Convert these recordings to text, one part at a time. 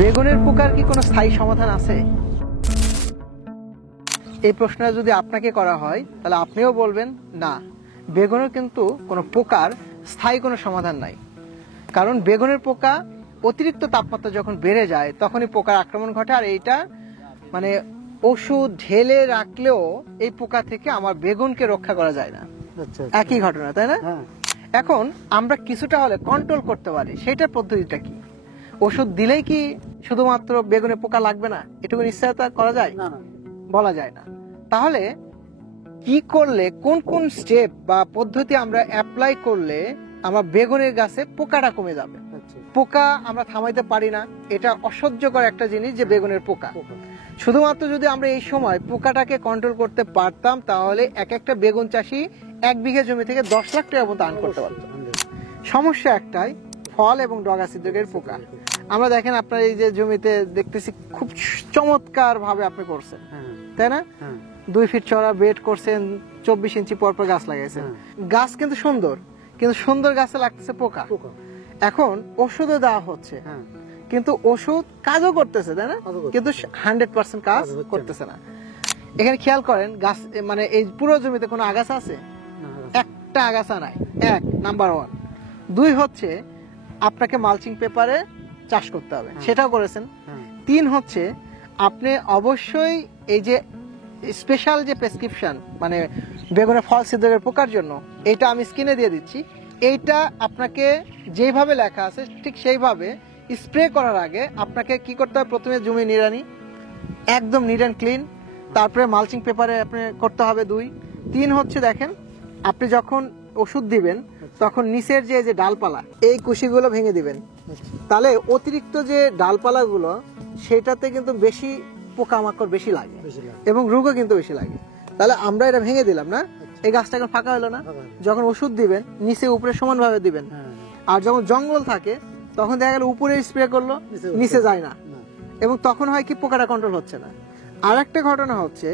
বেগুনের পোকার কি কোনো স্থায়ী সমাধান আছে? এই প্রশ্নটা যদি আপনাকে করা হয় তাহলে আপনিও বলবেন না, বেগুনের কিন্তু কোনো পোকার স্থায়ী কোনো সমাধান নাই। কারণ বেগুনের পোকা অতিরিক্ত তাপমাত্রা যখন বেড়ে যায় তখনই পোকার আক্রমণ ঘটে। আর এইটা মানে ওষুধ ঢেলে রাখলেও এই পোকা থেকে আমার বেগুনকে রক্ষা করা যায় না। একই ঘটনা, তাই না? এখন আমরা কিছুটা হলে কন্ট্রোল করতে পারি, সেটার পদ্ধতিটা কি? ওষুধ দিলেই কি শুধুমাত্র বেগুনে পোকা লাগবে না, এটুকু নিশ্চয়তা করা যায়? বলা যায় না। তাহলে কি করলে, কোন কোন স্টেপ বা পদ্ধতি আমরা অ্যাপ্লাই করলে আমার বেগুনের গাছে পোকাটা কমে যাবে? পোকা আমরা থামাইতে পারি না, এটা অসহ্যকর একটা জিনিস যে বেগুনের পোকা। শুধুমাত্র যদি আমরা এই সময় পোকাটাকে কন্ট্রোল করতে পারতাম তাহলে এক একটা বেগুন চাষি 1 বিঘা জমি থেকে 10 লাখ টাকা মতো আর্ন করতে পারত। সমস্যা একটাই, ফল এবং ডগা ছিদ্রকের পোকা। আমরা দেখেন আপনার এই যে জমিতে দেখতেছি খুব চমৎকার ভাবে আপনি করছেন, তাই না? 2 ফিট চড়া বেড করছেন, 24 ইঞ্চি পর পর গাছ লাগাইছেন। গাছ কিন্তু সুন্দর, কিন্তু সুন্দর গাছে লাগতেছে পোকা। এখন ওষুধও দেওয়া হচ্ছে, কিন্তু ওষুধ কাজও করতেছে, তাই না? কিন্তু 100% কাজ করতেছে না। এখানে খেয়াল করেন, গাছ মানে এই পুরো জমিতে কোনো আগাছা আছে? একটা আগাছা নাই, এক নাম্বার 1। 2 হচ্ছে আপনাকে মালচিং পেপারে চাষ করতে হবে, সেটাও করেছেন। 3 হচ্ছে আপনি অবশ্যই এই যে স্পেশাল যে প্রেসক্রিপশন মানে বেগুনের ফল ছিদ্রকের পোকার জন্য, এটা আমি স্ক্রিনে দিয়ে দিচ্ছি। এইটা আপনাকে যেভাবে লেখা আছে ঠিক সেইভাবে স্প্রে করার আগে আপনাকে কি করতে হবে? প্রথমে জমি নিড়ানি, একদম নিট অ্যান্ড ক্লিন, তারপরে মালচিং পেপারে আপনি করতে হবে 2। 3 হচ্ছে দেখেন, আপনি যখন ওষুধ দিবেন তখন নিচের যে ডালপালা, এই কুশিগুলো ভেঙে দিবেন। তাহলে অতিরিক্ত যে ডালপালাগুলো সেটাতে কিন্তু বেশি পোকামাকড় বেশি লাগে এবং রোগও কিন্তু বেশি লাগে। তাহলে আমরা এটা ভেঙে দিলাম না, এই গাছটা এখন ফাঁকা হলো না। যখন ওষুধ দিবেন নিচে উপরে সমানভাবে দিবেন। আর যখন জঙ্গল থাকে তখন দেখা গেল উপরে স্প্রে করলো, নিচে যায় না, এবং তখন হয় কি পোকাটা কন্ট্রোল হচ্ছে না। আর একটা ঘটনা হচ্ছে,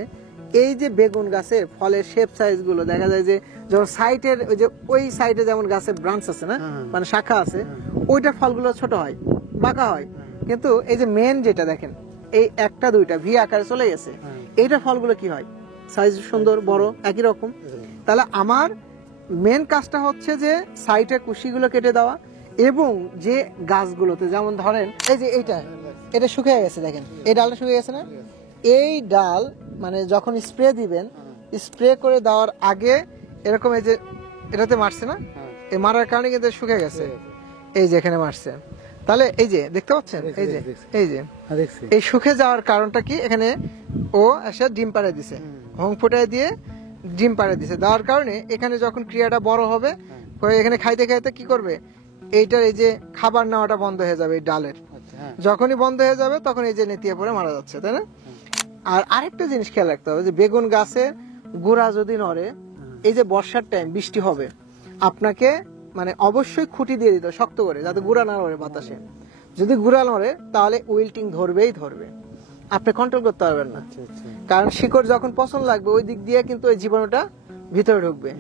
এই যে বেগুন গাছের ফলের শেপ সাইজ গুলো দেখা যায় যে যখন সাইটের ওই সাইডে যেমন গাছের ব্রাঞ্চ আছে না, মানে শাখা আছে, ওইটার ফলগুলো ছোট হয়, বাঁকা হয়। কিন্তু এই যে মেন যেটা দেখেন, এই 1টা 2টা ভি আকারে চলে গেছে, এইটার ফলগুলো কি হয়? সাইজ সুন্দর, বড়, একই রকম। তাহলে আমার মেন কাজটা হচ্ছে যে সাইটের কুশিগুলো কেটে দেওয়া, এবং যে গাছগুলোতে যেমন ধরেন এই যে এটা শুকিয়ে গেছে, দেখেন এই ডালটা শুকিয়ে গেছে না, এই ডাল মানে যখন স্প্রে দিবেন, স্প্রে করে দেওয়ার আগে এরকম এই যে এটাতে মারছে না, এই মারার কারণে কিন্তু শুকিয়ে গেছে, এই যে এখানে মারছে। তাহলে এই যে দেখতে পাচ্ছেন, এই যে এই শুকিয়ে যাওয়ার কারণটা কি? এখানে ও এসে ডিম পাড়ে দিছে, হোং ফুটায় দিয়ে ডিম পাড়ে দিছে, দেওয়ার কারণে এখানে যখন ক্রিয়াটা বড় হবে, এখানে খাইতে খাইতে কি করবে? এইটার এই যে খাবার নেওয়াটা বন্ধ হয়ে যাবে এই ডালের। যখনই বন্ধ হয়ে যাবে তখন এই যে নেতিয়ে পড়ে মারা যাচ্ছে, তাই না? আর আরেকটা জিনিস খেয়াল রাখতে হবে, যে বেগুন গাছে গোড়া যদি নড়ে, এই যে বর্ষার টাইম বৃষ্টি হবে, আপনাকে মানে অবশ্যই খুঁটি দিয়ে দিতে হবে শক্ত করে, যাতে গোড়া না নড়ে বাতাসে। যদি গোড়া নড়ে তাহলে উইল্টিং ধরবে, আপনি কন্ট্রোল করতে পারবেন না। কারণ শিকড় যখন পছন্দ লাগবে ওই দিক দিয়ে কিন্তু ওই জীবাণুটা ভিতরে ঢুকবে।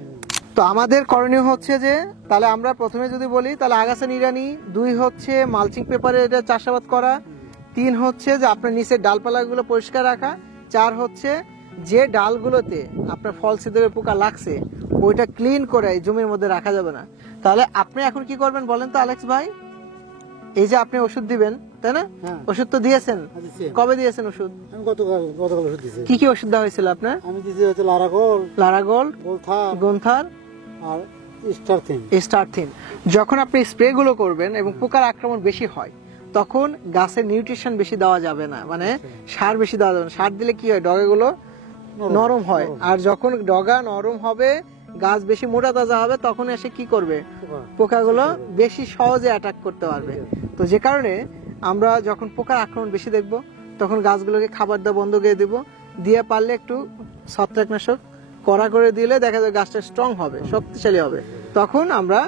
তো আমাদের করণীয় হচ্ছে যে, তাহলে আমরা প্রথমে যদি বলি তাহলে আগাছা নিড়ানি, 2 হচ্ছে মালচিং পেপারে এটা চাষাবাদ করা, 3 হচ্ছে যে আপনার নিচের ডালপালাগুলো পরিষ্কার রাখা, 4 হচ্ছে যে ডালগুলোতে আপনার ফল ছিদ্রের পোকা লাগছে ওইটা ক্লিন করে এই জমির মধ্যে রাখা যাবে না। তাহলে আপনি এখন কি করবেন বলেন তো আলেক্স ভাই? এই যে আপনি ওষুধ দিবেন, তাই না? ওষুধ তো দিয়েছেন, কবে দিয়েছেন ওষুধ? গতকাল ওষুধ দিয়েছি। কি কি ওষুধ দেওয়া হয়েছিল আপনার? আমি দিয়েছি হচ্ছে লারাগোল, গোন্থার আর স্টারথিন। যখন আপনি স্প্রে গুলো করবেন এবং পোকার আক্রমণ বেশি হয় তখন গাছের নিউট্রিশন বেশি দেওয়া যাবে না, মানে সার বেশি দেওয়া যাবে না। সার দিলে কি হয়? ডগাগুলো নরম হয়, আর যখন ডগা নরম হবে, গাছ বেশি মোটা তাজা হবে, তখন এসে কি করবে? পোকাগুলো বেশি সহজে অ্যাটাক করতে পারবে। তো যে কারণে আমরা যখন পোকার আক্রমণ বেশি দেখবো তখন গাছগুলোকে খাবার দেওয়া বন্ধ করে দেবো, দিয়ে পারলে একটু ছত্রাকনাশক কড়া করে দিলে দেখা যায় গাছটা স্ট্রং হবে, শক্তিশালী হবে। তখন আমরা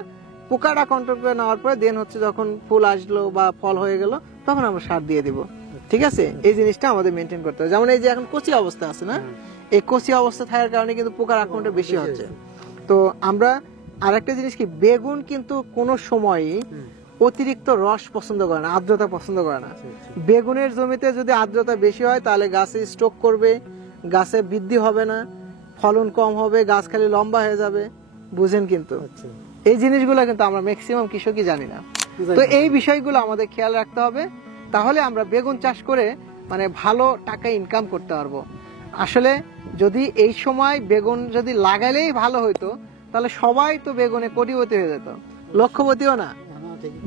পোকাটা কন্ট্রোল করে নেওয়ার পরে দেন হচ্ছে যখন ফুল আসলো বা ফল হয়ে গেল তখন আমরা সার দিয়ে দিব। ঠিক আছে, এই জিনিসটা আমাদের মেনটেন করতে হবে। যেমন এই যে এখন কচি অবস্থা আছে না, এই কচি অবস্থা থাকার কারণে কিন্তু পোকার আক্রমণটা বেশি হচ্ছে। তো আমরা আরেকটা জিনিস কি, বেগুন কিন্তু কোনো সময়ই অতিরিক্ত রস পছন্দ করে না, আর্দ্রতা পছন্দ করে না। বেগুনের জমিতে যদি আর্দ্রতা বেশি হয় তাহলে গাছে স্ট্রোক করবে, গাছে বৃদ্ধি হবে না, ফলন কম হবে, গাছ খালি লম্বা হয়ে যাবে। বুঝেন? কিন্তু আচ্ছা এই জিনিসগুলো কিন্তু আমরা ম্যাক্সিমাম কৃষকই জানি না। তো এই বিষয়গুলো আমাদের খেয়াল রাখতে হবে, তাহলে আমরা বেগুন চাষ করে মানে ভালো টাকা ইনকাম করতে পারবো। আসলে যদি এই সময় বেগুন যদি লাগাইলেই ভালো হইতো তাহলে সবাই তো বেগুনে কোটিপতি হয়ে যেত, লক্ষপতিও না।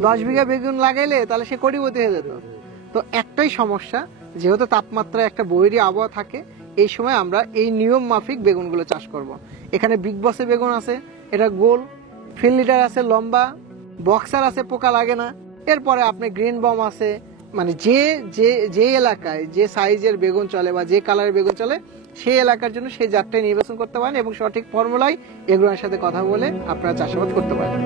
10 বিঘা বেগুন লাগাইলে তাহলে সে কোটিপতি হয়ে যেত। তো একটাই সমস্যা, যেহেতু তাপমাত্রা একটা বৈরী আবহাওয়া থাকে, এই সময় আমরা এই নিয়ম মাফিক বেগুনগুলো চাষ করব। এখানে বিগ বসে বেগুন আছে, এটা গোল, ফিল লিটার আছে লম্বা, বক্সার আছে পোকা লাগে না। এরপরে আপনি গ্রিন বম আছে, মানে যে যে যে এলাকায় যে সাইজের বেগুন চলে বা যে কালারের বেগুন চলে সেই এলাকার জন্য সেই জাতটাই নির্বাচন করতে পারেন এবং সঠিক ফর্মুলায় এগুলোর সাথে কথা বলে আপনারা চাষাবাদ করতে পারেন।